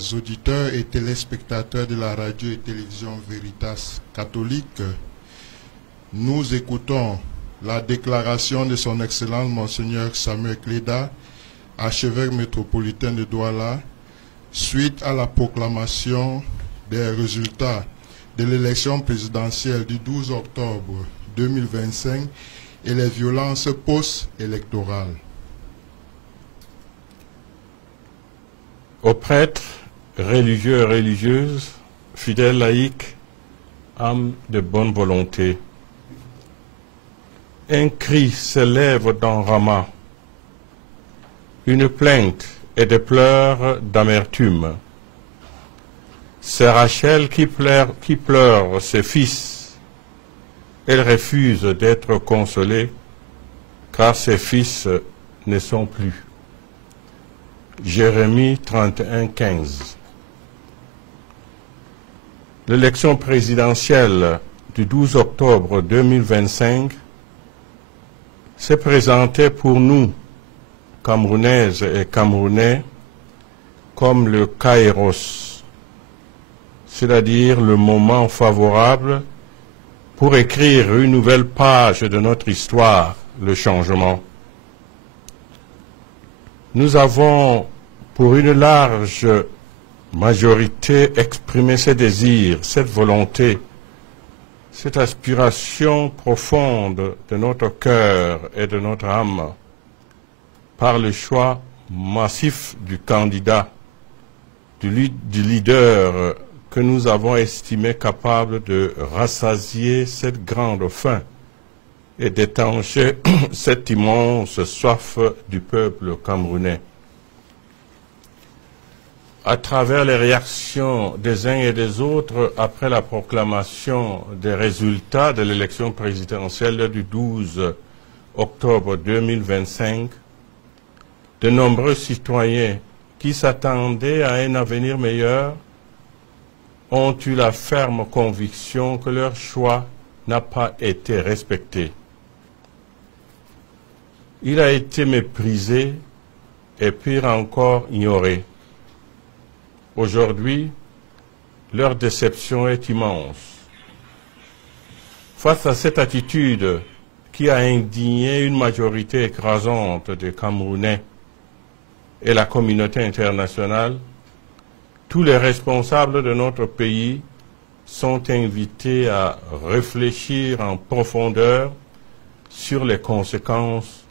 chers auditeurs et téléspectateurs de la radio et télévision Veritas catholique, nous écoutons la déclaration de son Excellence Monseigneur Samuel Cléda, archevêque métropolitain de Douala, suite à la proclamation des résultats de l'élection présidentielle du 12 octobre 2025 et les violences post-électorales. Aux prêtres, religieux et religieuses, fidèles laïcs, âmes de bonne volonté, un cri s'élève dans Rama, une plainte et des pleurs d'amertume. C'est Rachel qui pleure ses fils. Elle refuse d'être consolée, car ses fils ne sont plus. Jérémie 31, 15. L'élection présidentielle du 12 octobre 2025 s'est présentée pour nous, Camerounaises et Camerounais, comme le kairos, c'est-à-dire le moment favorable pour écrire une nouvelle page de notre histoire, le changement. Nous avons, pour une large majorité, exprimé ce désir, cette volonté, cette aspiration profonde de notre cœur et de notre âme, par le choix massif du candidat, du leader que nous avons estimé capable de rassasier cette grande faim et d'étancher cette immense soif du peuple camerounais. À travers les réactions des uns et des autres après la proclamation des résultats de l'élection présidentielle du 12 octobre 2025, de nombreux citoyens qui s'attendaient à un avenir meilleur ont eu la ferme conviction que leur choix n'a pas été respecté. Il a été méprisé et pire encore ignoré. Aujourd'hui, leur déception est immense. Face à cette attitude qui a indigné une majorité écrasante des Camerounais et la communauté internationale, tous les responsables de notre pays sont invités à réfléchir en profondeur sur les conséquences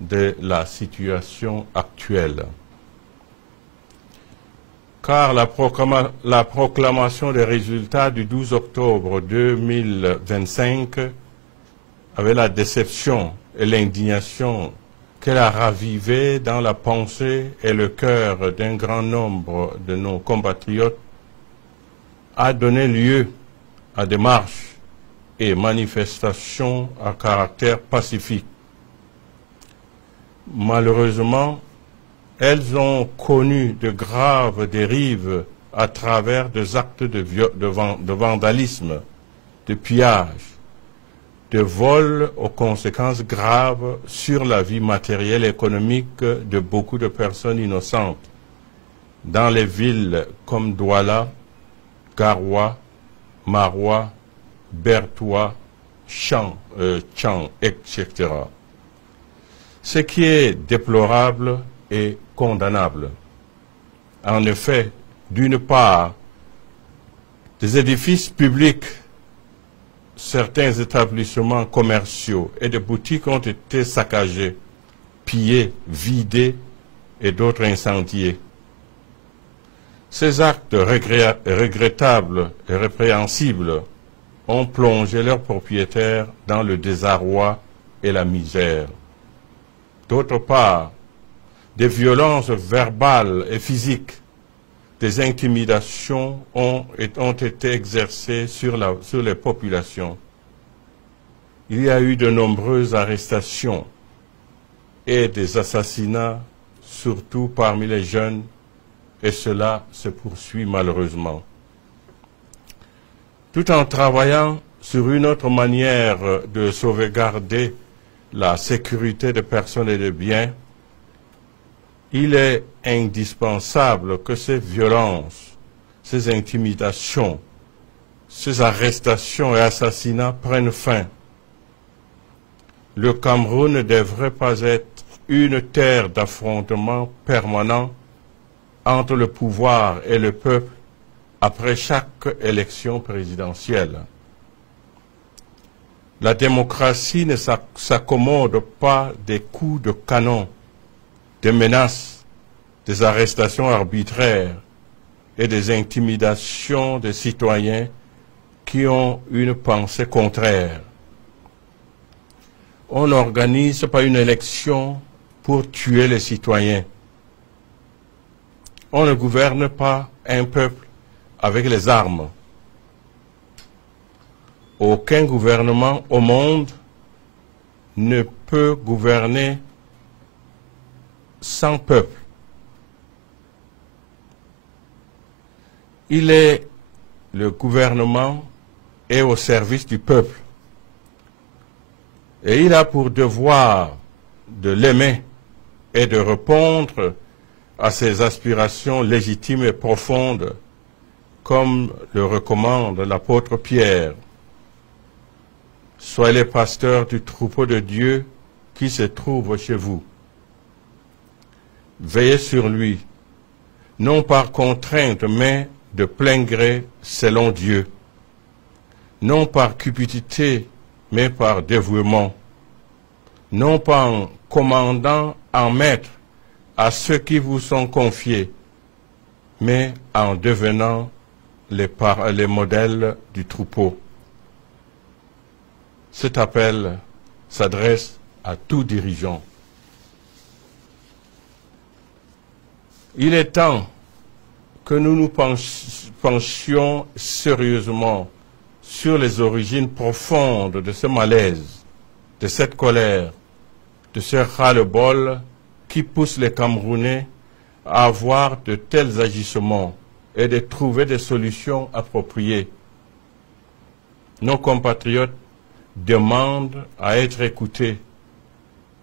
de la situation actuelle. Car la proclamation des résultats du 12 octobre 2025 avait la déception et l'indignation qu'elle a ravivé dans la pensée et le cœur d'un grand nombre de nos compatriotes, a donné lieu à des marches et manifestations à caractère pacifique. Malheureusement, elles ont connu de graves dérives à travers des actes de vandalisme, de pillage, de vol aux conséquences graves sur la vie matérielle et économique de beaucoup de personnes innocentes dans les villes comme Douala, Garoua, Maroua, Bertoua, Chang, etc. Ce qui est déplorable et condamnable. En effet, d'une part, des édifices publics, certains établissements commerciaux et des boutiques ont été saccagés, pillés, vidés et d'autres incendiés. Ces actes regrettables et répréhensibles ont plongé leurs propriétaires dans le désarroi et la misère. D'autre part, des violences verbales et physiques, des intimidations ont été exercées sur les populations. Il y a eu de nombreuses arrestations et des assassinats, surtout parmi les jeunes, et cela se poursuit malheureusement. Tout en travaillant sur une autre manière de sauvegarder la sécurité des personnes et des biens, il est indispensable que ces violences, ces intimidations, ces arrestations et assassinats prennent fin. Le Cameroun ne devrait pas être une terre d'affrontement permanent entre le pouvoir et le peuple après chaque élection présidentielle. La démocratie ne s'accommode pas des coups de canon, des menaces, des arrestations arbitraires et des intimidations des citoyens qui ont une pensée contraire. On n'organise pas une élection pour tuer les citoyens. On ne gouverne pas un peuple avec les armes. Aucun gouvernement au monde ne peut gouverner sans peuple. Le gouvernement est au service du peuple. Et il a pour devoir de l'aimer et de répondre à ses aspirations légitimes et profondes, comme le recommande l'apôtre Pierre. Soyez les pasteurs du troupeau de Dieu qui se trouve chez vous. Veillez sur lui, non par contrainte, mais de plein gré selon Dieu, non par cupidité, mais par dévouement, non pas en commandant en maître à ceux qui vous sont confiés, mais en devenant les modèles du troupeau. Cet appel s'adresse à tout dirigeant. Il est temps que nous nous penchions sérieusement sur les origines profondes de ce malaise, de cette colère, de ce ras-le-bol qui pousse les Camerounais à avoir de tels agissements et de trouver des solutions appropriées. Nos compatriotes demandent à être écoutés,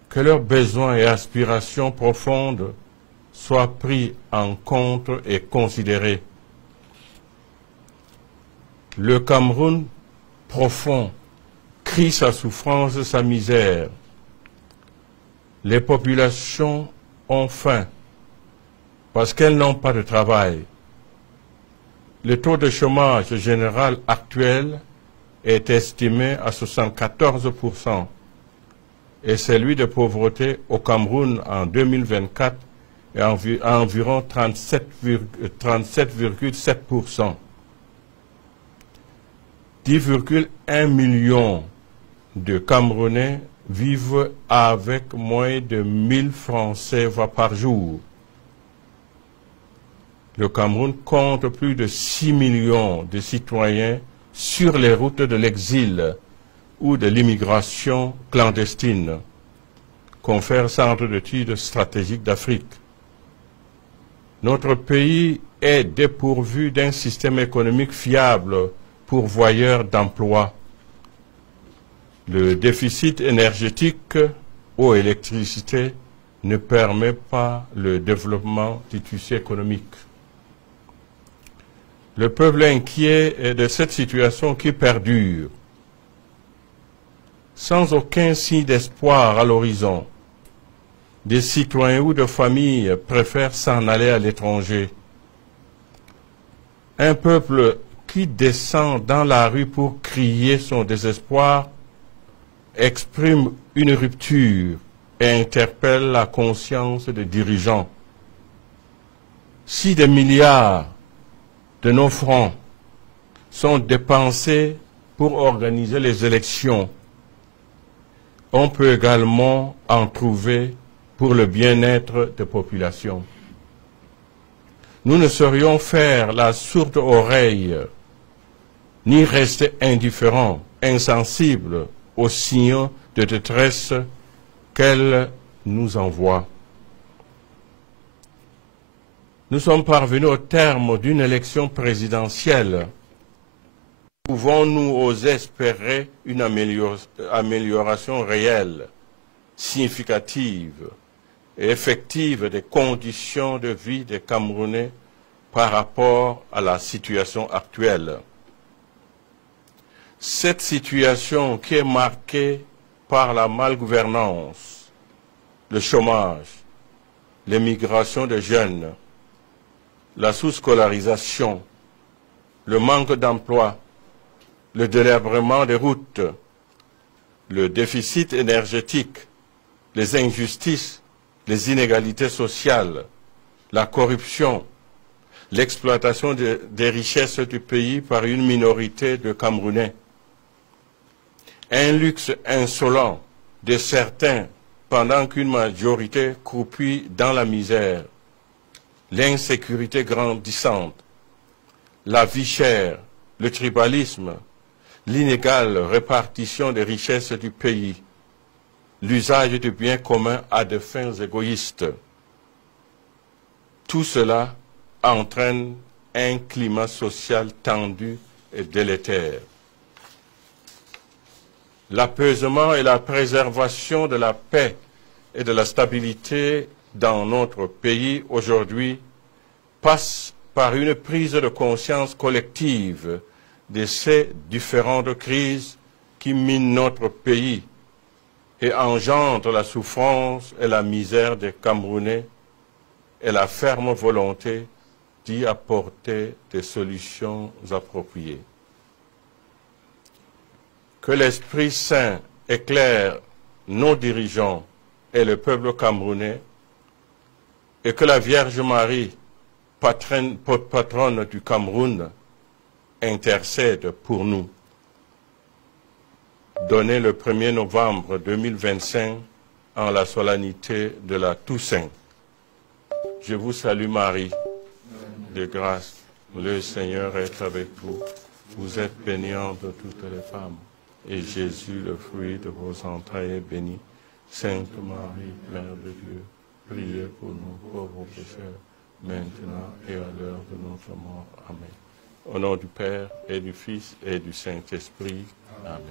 que leurs besoins et aspirations profondes soient pris en compte et considérés. Le Cameroun profond crie sa souffrance, sa misère. Les populations ont faim parce qu'elles n'ont pas de travail. Le taux de chômage général actuel est estimé à 74% et celui de pauvreté au Cameroun en 2024 est à environ 37,7%. 10,1 millions de Camerounais vivent avec moins de 1000 francs CFA par jour. Le Cameroun compte plus de 6 millions de citoyens sur les routes de l'exil ou de l'immigration clandestine, confère Centre d'études stratégiques d'Afrique. Notre pays est dépourvu d'un système économique fiable pourvoyeur d'emplois. Le déficit énergétique ou électricité ne permet pas le développement du tissu économique. Le peuple inquiet est de cette situation qui perdure. Sans aucun signe d'espoir à l'horizon, des citoyens ou de familles préfèrent s'en aller à l'étranger. Un peuple qui descend dans la rue pour crier son désespoir exprime une rupture et interpelle la conscience des dirigeants. Si des milliards de nos francs sont dépensés pour organiser les élections, on peut également en trouver pour le bien-être des populations. Nous ne saurions faire la sourde oreille, ni rester indifférents, insensibles aux signaux de détresse qu'elle nous envoie. Nous sommes parvenus au terme d'une élection présidentielle. Pouvons-nous oser espérer une amélioration réelle, significative, et effective des conditions de vie des Camerounais par rapport à la situation actuelle. Cette situation qui est marquée par la malgouvernance, le chômage, l'émigration des jeunes, la sous-scolarisation, le manque d'emploi, le délabrement des routes, le déficit énergétique, les injustices, les inégalités sociales, la corruption, l'exploitation des richesses du pays par une minorité de Camerounais, un luxe insolent de certains pendant qu'une majorité croupit dans la misère, l'insécurité grandissante, la vie chère, le tribalisme, l'inégale répartition des richesses du pays, l'usage du bien commun à des fins égoïstes. Tout cela entraîne un climat social tendu et délétère. L'apaisement et la préservation de la paix et de la stabilité dans notre pays aujourd'hui passent par une prise de conscience collective de ces différentes crises qui minent notre pays et engendrent la souffrance et la misère des Camerounais et la ferme volonté d'y apporter des solutions appropriées. Que l'Esprit Saint éclaire nos dirigeants et le peuple camerounais et que la Vierge Marie, patronne du Cameroun, intercède pour nous. Donné le 1er novembre 2025 en la solennité de la Toussaint. Je vous salue Marie, de grâce, le Seigneur est avec vous. Vous êtes bénie entre toutes les femmes, et Jésus, le fruit de vos entrailles, est béni. Sainte Marie, Mère de Dieu, priez pour nous pauvres pécheurs, maintenant et à l'heure de notre mort. Amen. Au nom du Père, et du Fils, et du Saint-Esprit. Amen.